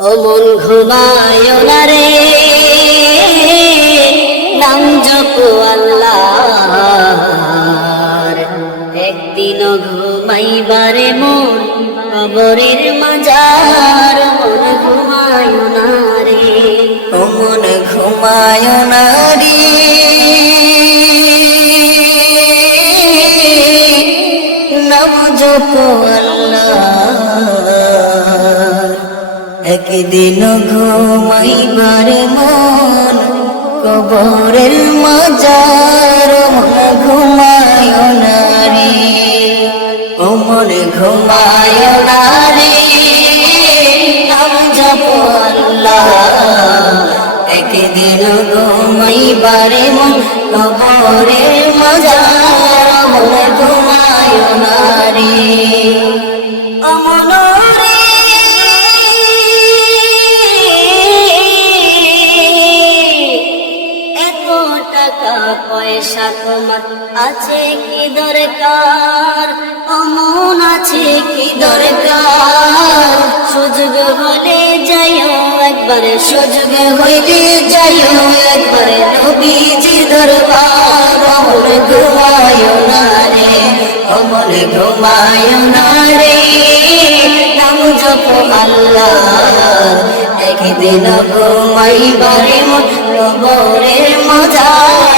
ও মন ঘুমায় রে নাম জপ আল্লাহর। একদিন ঘুমাইবারে মন কবরের মাজার মন ঘুমায় না রে ও মন ঘুমায় নাম জপ একদিন ঘুমাইবার মন, কবরের মাজার ঘুমায় না রে। ও মন ঘুমায় না রে। নাম জপ আল্লাহ। একদিন ঘুমাইবারে মন, কবরের মাজার ঘুমায় না তোমার আছে কি দরকার? অমন আছে কি দরকার? সুযোগ হলে যাইও একবারে, সুযোগ হইলে যাইও একবারে। নবীজি দরবার, অমর ঘুমায় না রে, অমর ঘুমায় না রে। নাম জপ আল্লাহ, একদিন ঘুমাইবারে মন কবরের মজার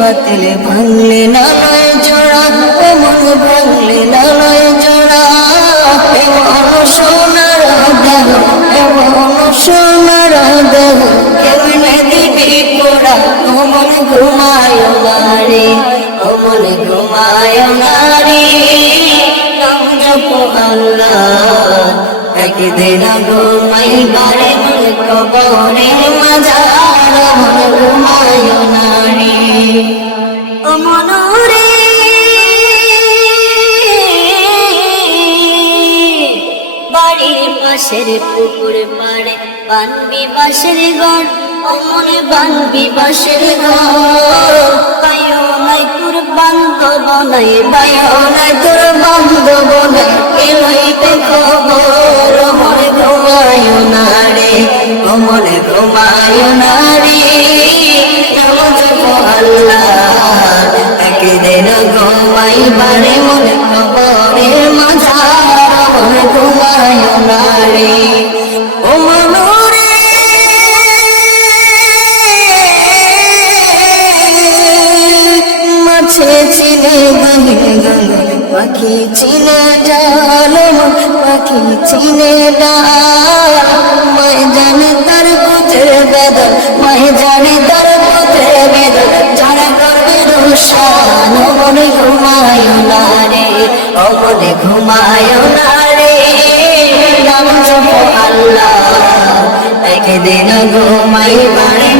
পাতলে ভাঙলে নালয় জোড়া এমন ভাঙলে নালয় জোড়া সোনার দেহ সোনার দেহ কেমনে দিবি অমন ঘুমায় নারে অমন ঘুমায় নারে একদিন ঘুমাইবারে মন কবরে মাজার ঘুমায় নারী ও মনোরে বাড়ির পাশের পুকুর পাড়ে বানবি বাসের ঘর। অমনে বানবি বাসের ঘর। নাই তোর বান্ধব, নাই পায়ো নাই তোর বান্ধব, নাই এলইতে খবর। মনে ঘুমায় না রে মনে ঘুমায় না রে। আল্লাহ একদিন চিনে ডাল পাখি চিনে ডাল। মায় তার পুত্রের বেদন মায় জানে তার পুত্রের বেদন যারা করবে রুশান ঘুমায় না রে না রে। নাম জপ আল্লাহ, একদিন ঘুমাই বাড়ি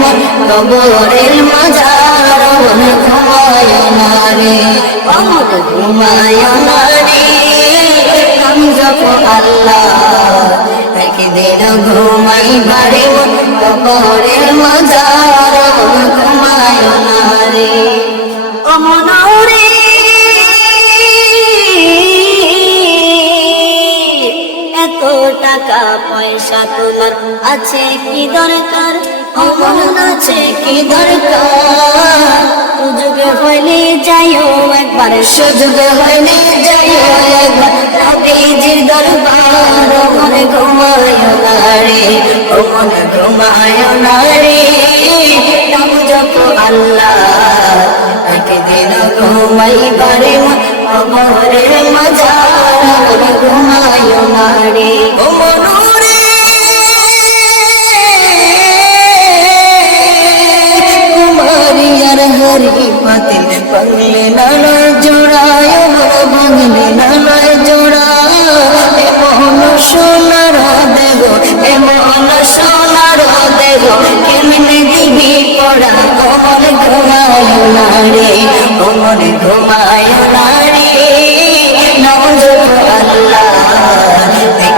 কবরের মাজার মন ঘুমায় না রে ঘুমায় না আল্লাহ। একদিন ঘুমাই বাড়ি মন কবরের মাজার ঘুমায় এত টাকা পয়সা তোমার আছে কি দরকার? অমন আছে কি দরকার? সুযোগ হইলে যাইও, একবার সুযোগ হইলে নবীজির দরবার মনে ঘুমায় না রে। ও মনে ঘুমায় না রে। নাম জপ আল্লাহ। একদিন ঘুমাই পারে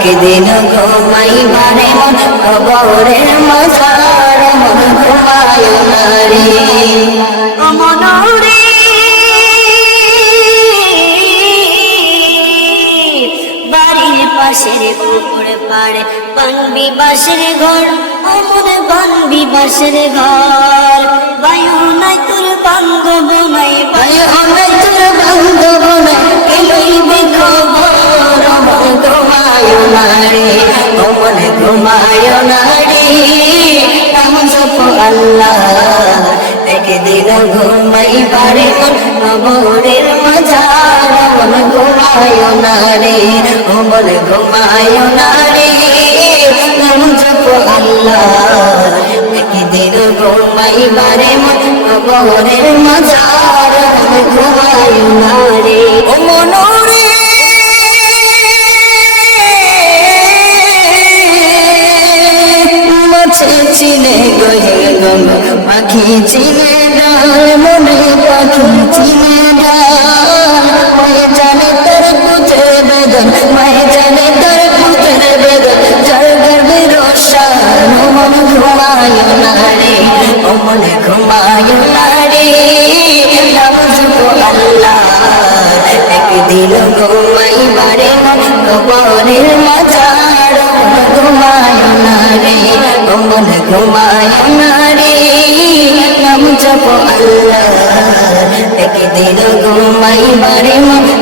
একদিন ঘুমাই মানে মন খবরের মশার মন ঘুমায় নারে। বাড়ির পাশের পুকুর বানবি বাসের ঘর অমন বানবি বাসের ঘর। বায়ু নাই তোর বাঙ্গ বনাই বায়ু নাই তোর বাঙ্গ ঘুমায় না রে অমন ঘুমায় না রে। নাম জপ আল্লাহ, একদিন ঘুমাই পারে কবরের মাঝার অমন ঘুমায় না রে অমন ঘুমায় না রে। নাম জপ আল্লাহ, একদিন ঘুমাই পারে কবরের মাঝার অমন ঘুমায় না রে। ও পাখি চিনে ডাল, মনে পাখি চিনে ডাল। মায়ে জানে তোর পুজোর বেদন মায়ে জানে তোর পুজোর বেদন যার গর্বে রসান মন ঘুমায় না রে, ও মনে ঘুমায় না রে। নাম জপো আল্লাহ, একদিন ঘুমাই বারে কবরের মাঝার ঘুমায় না রে মন ঘুমায় ঘুমাই বারে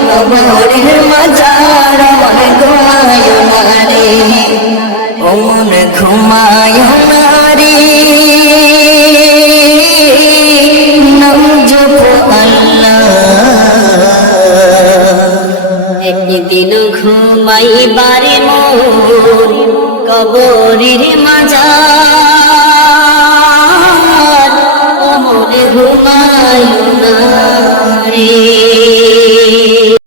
কবরের মাঝার মন ঘুমায় না রে ও মন ঘুমায় না রে নাম জপ একদিন ঘুমাই বারে মোর কবরের মাজার। ঘুমায় না রে